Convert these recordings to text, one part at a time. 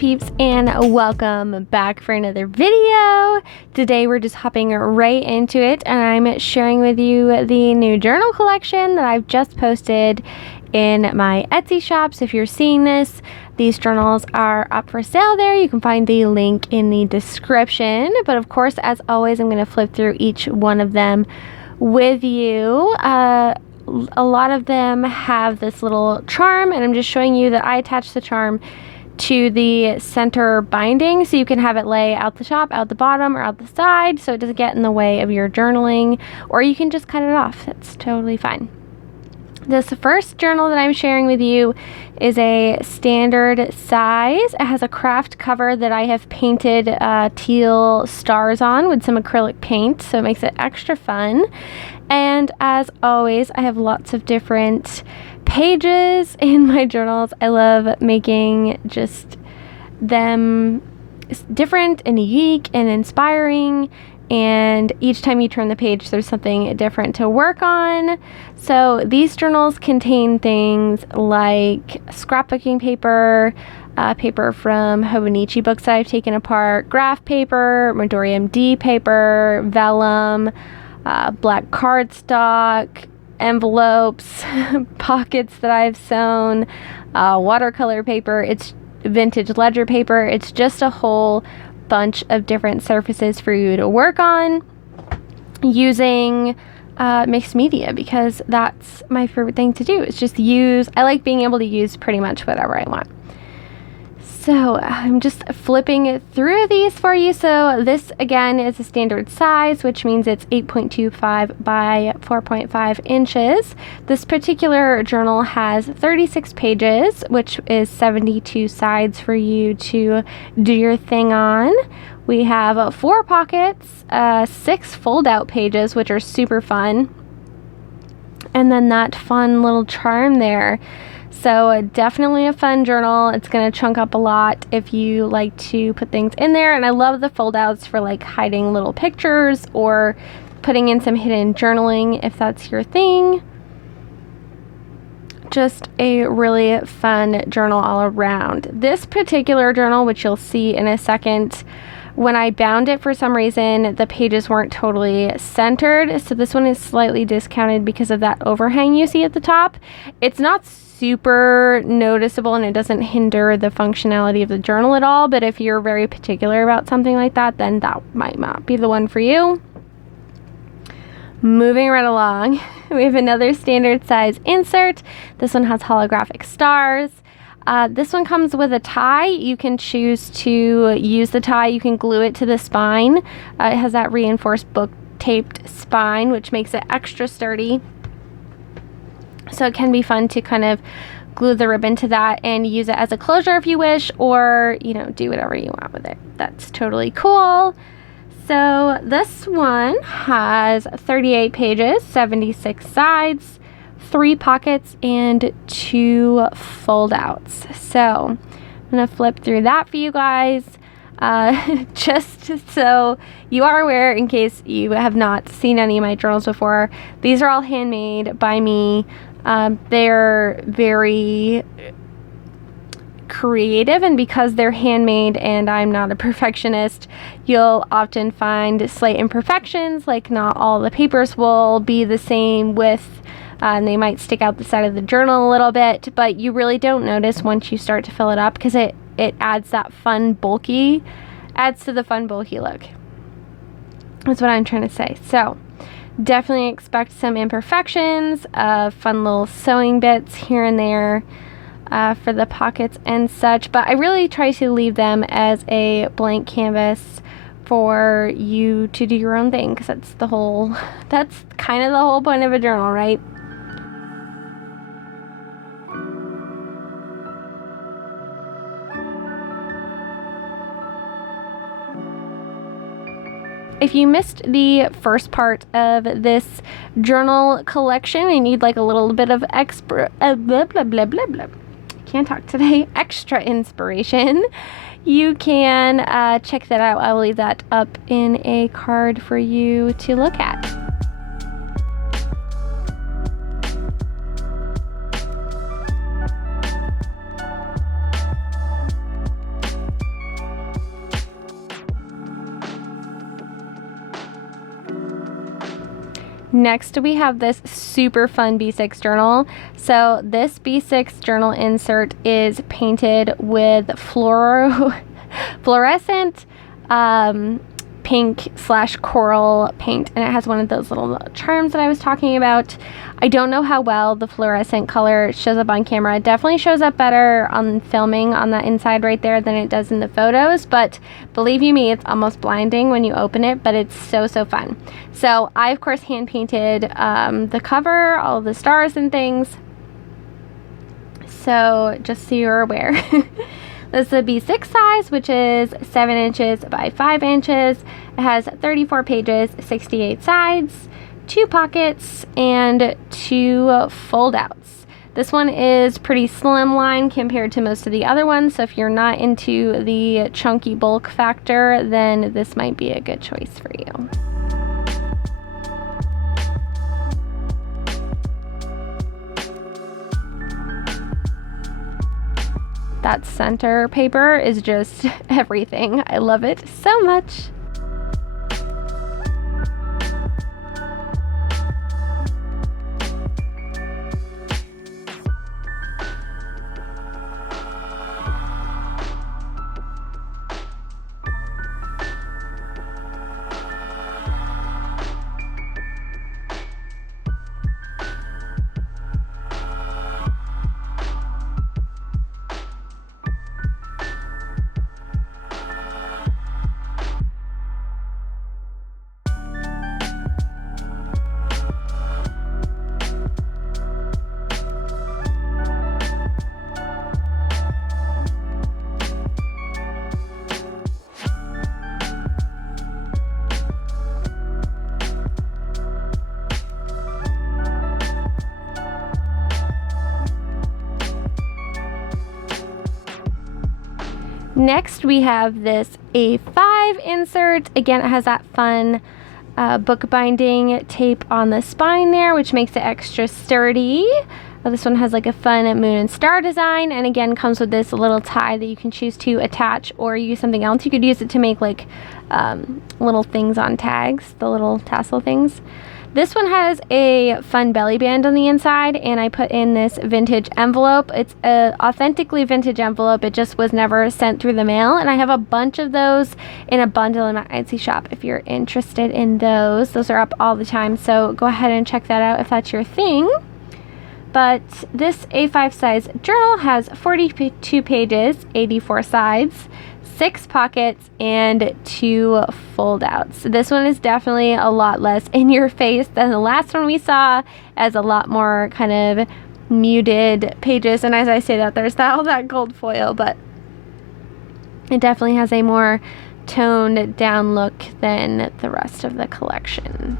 Creative Peeps, and welcome back for another video. Today we're just hopping right into it, and I'm sharing with you the new journal collection that I've just posted in my Etsy shop. So if you're seeing this, these journals are up for sale there. You can find the link in the description. But of course, as always, I'm going to flip through each one of them with you. A lot of them have this little charm, and I'm just showing you that I attach the charm to the center binding, so you can have it lay out the top, out the bottom, or out the side, so it doesn't get in the way of your journaling, or you can just cut it off. That's totally fine. This first journal that I'm sharing with you is a standard size. It has a craft cover that I have painted teal stars on with some acrylic paint, so it makes it extra fun. And as always, I have lots of different pages in my journals. I love making just them different and unique and inspiring. And each time you turn the page, there's something different to work on. So these journals contain things like scrapbooking paper, paper from Hobonichi books that I've taken apart, graph paper, Midori MD paper, vellum, black cardstock, envelopes, pockets that I've sewn, watercolor paper, it's vintage ledger paper. It's just a whole bunch of different surfaces for you to work on using mixed media, because that's my favorite thing to do. It's just I like being able to use pretty much whatever I want. So I'm just flipping through these for you. So this again is a standard size, which means it's 8.25 by 4.5 inches. This particular journal has 36 pages, which is 72 sides for you to do your thing on. We have 4 pockets, 6 fold-out pages, which are super fun, and then that fun little charm there. So definitely a fun journal. It's going to chunk up a lot if you like to put things in there. And I love the fold outs for like hiding little pictures or putting in some hidden journaling if that's your thing. Just a really fun journal all around. This particular journal, which you'll see in a second, when I bound it, for some reason, the pages weren't totally centered. So this one is slightly discounted because of that overhang you see at the top. It's not super noticeable and it doesn't hinder the functionality of the journal at all. But if you're very particular about something like that, then that might not be the one for you. Moving right along, we have another standard size insert. This one has holographic stars. This one comes with a tie. You can choose to use the tie. You can glue it to the spine. It has that reinforced book taped spine, which makes it extra sturdy. So it can be fun to kind of glue the ribbon to that and use it as a closure if you wish, or, you know, do whatever you want with it. That's totally cool. So this one has 38 pages, 76 sides, 3 pockets, and 2 fold outs. So I'm gonna flip through that for you guys, just so you are aware, in case you have not seen any of my journals before. These are all handmade by me. They're very creative, and because they're handmade and I'm not a perfectionist, you'll often find slight imperfections, like not all the papers will be the same width, and they might stick out the side of the journal a little bit, but you really don't notice once you start to fill it up, because it adds to the fun bulky look. That's what I'm trying to say. So definitely expect some imperfections, fun little sewing bits here and there for the pockets and such, but I really try to leave them as a blank canvas for you to do your own thing, because that's kind of the whole point of a journal, right? If you missed the first part of this journal collection and you'd like a little bit of extra inspiration, you can check that out. I will leave that up in a card for you to look at. Next, we have this super fun B6 journal. So this B6 journal insert is painted with fluorescent pink / coral paint, and it has one of those little charms that I was talking about. I don't know how well the fluorescent color shows up on camera. It definitely shows up better on filming on that inside right there than it does in the photos, but believe you me, it's almost blinding when you open it, but it's so fun. So I of course hand painted the cover, all of the stars and things, so just so you're aware. This is a B6 size, which is 7 inches by 5 inches. It has 34 pages, 68 sides, 2 pockets, and 2 fold-outs. This one is pretty slimline compared to most of the other ones, so if you're not into the chunky bulk factor, then this might be a good choice for you. That center paper is just everything. I love it so much. Next, we have this A5 insert. Again, it has that fun bookbinding tape on the spine there, which makes it extra sturdy. This one has like a fun moon and star design, and again comes with this little tie that you can choose to attach or use something else. You could use it to make like little things on tags, the little tassel things. This one has a fun belly band on the inside, and I put in this vintage envelope. It's a authentically vintage envelope. It just was never sent through the mail, and I have a bunch of those in a bundle in my Etsy shop if you're interested in those. Those are up all the time, so go ahead and check that out if that's your thing. But this A5 size journal has 42 pages, 84 sides, 6 pockets, and 2 fold-outs. This one is definitely a lot less in your face than the last one we saw, as a lot more kind of muted pages. And as I say that, there's all that gold foil, but it definitely has a more toned down look than the rest of the collection.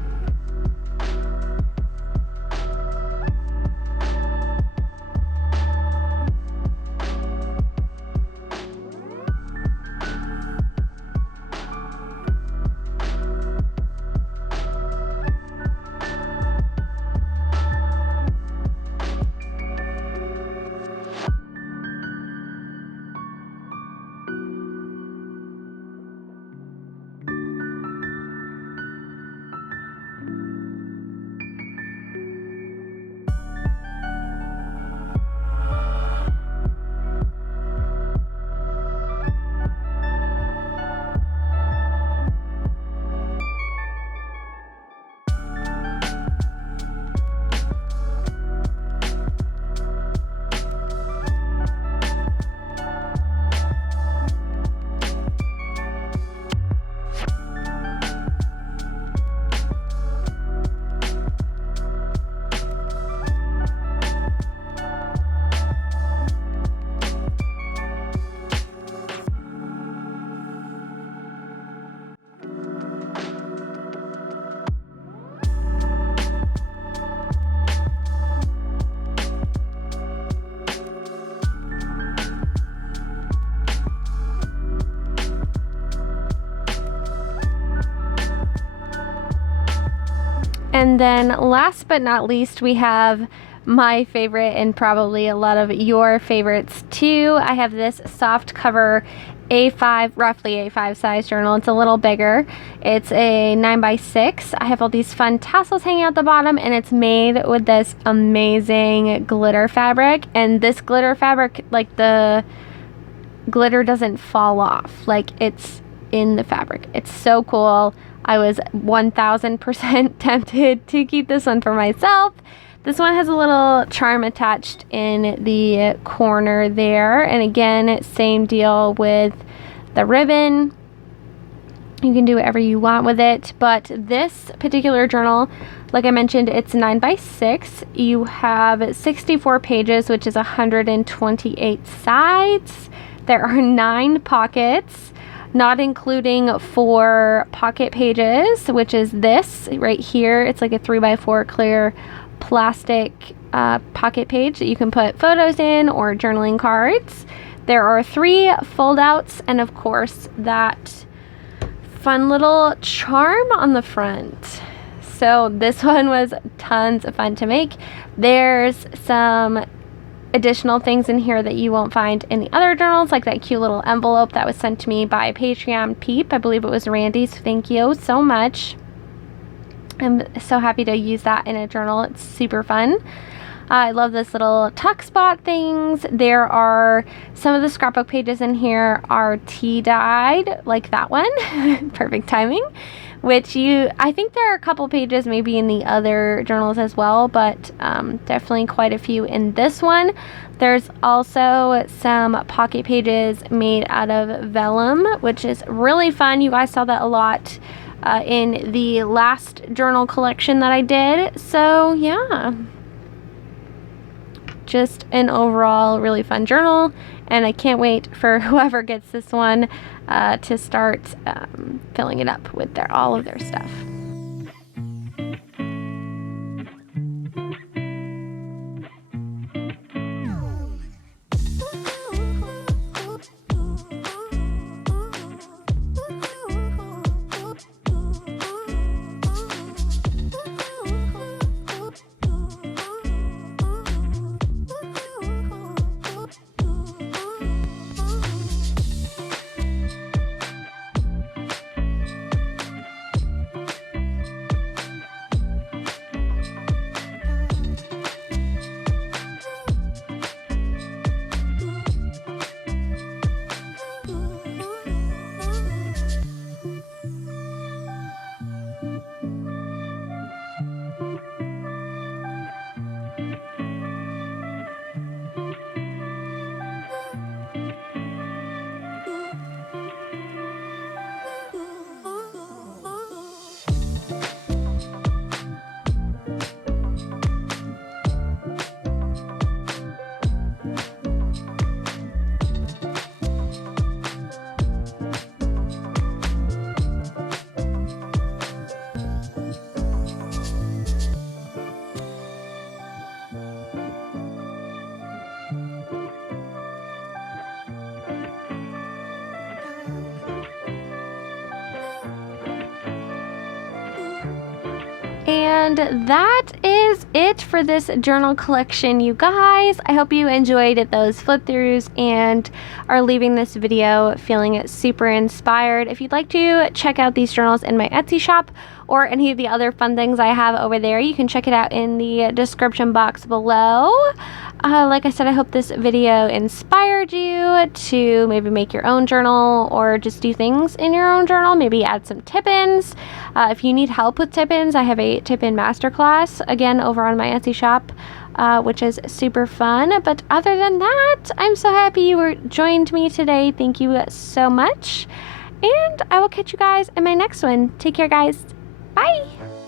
And then last but not least, we have my favorite and probably a lot of your favorites too. I have this Softcover A5, roughly A5 size journal. It's a little bigger. It's a 9x6. I have all these fun tassels hanging out the bottom, and it's made with this amazing glitter fabric. And this glitter fabric, like the glitter doesn't fall off. Like it's in the fabric. It's so cool. I was 1000% tempted to keep this one for myself. This one has a little charm attached in the corner there. And again, same deal with the ribbon. You can do whatever you want with it. But this particular journal, like I mentioned, it's 9x6. You have 64 pages, which is 128 sides. There are 9 pockets, not including 4 pocket pages, which is this right here. It's like a 3x4 clear plastic pocket page that you can put photos in or journaling cards. There are 3 fold-outs, and of course that fun little charm on the front. So this one was tons of fun to make. There's some additional things in here that you won't find in the other journals, like that cute little envelope that was sent to me by Patreon Peep. I believe it was Randy, so thank you so much. I'm so happy to use that in a journal. It's super fun. I love this little tuck spot things. There are some of the scrapbook pages in here are tea dyed, like that one. Perfect timing. Which I think there are a couple pages maybe in the other journals as well, but definitely quite a few in this one. There's also some pocket pages made out of vellum, which is really fun. You guys saw that a lot in the last journal collection that I did. So yeah, just an overall really fun journal, and I can't wait for whoever gets this one to start filling it up with all of their stuff. And that is it for this journal collection, you guys. I hope you enjoyed those flip throughs and are leaving this video feeling super inspired. If you'd like to check out these journals in my Etsy shop or any of the other fun things I have over there, you can check it out in the description box below. Like I said, I hope this video inspired you to maybe make your own journal or just do things in your own journal, maybe add some tip-ins. If you need help with tip-ins, I have a tip-in masterclass, again, over on my Etsy shop, which is super fun. But other than that, I'm so happy you joined me today. Thank you so much. And I will catch you guys in my next one. Take care, guys. Bye!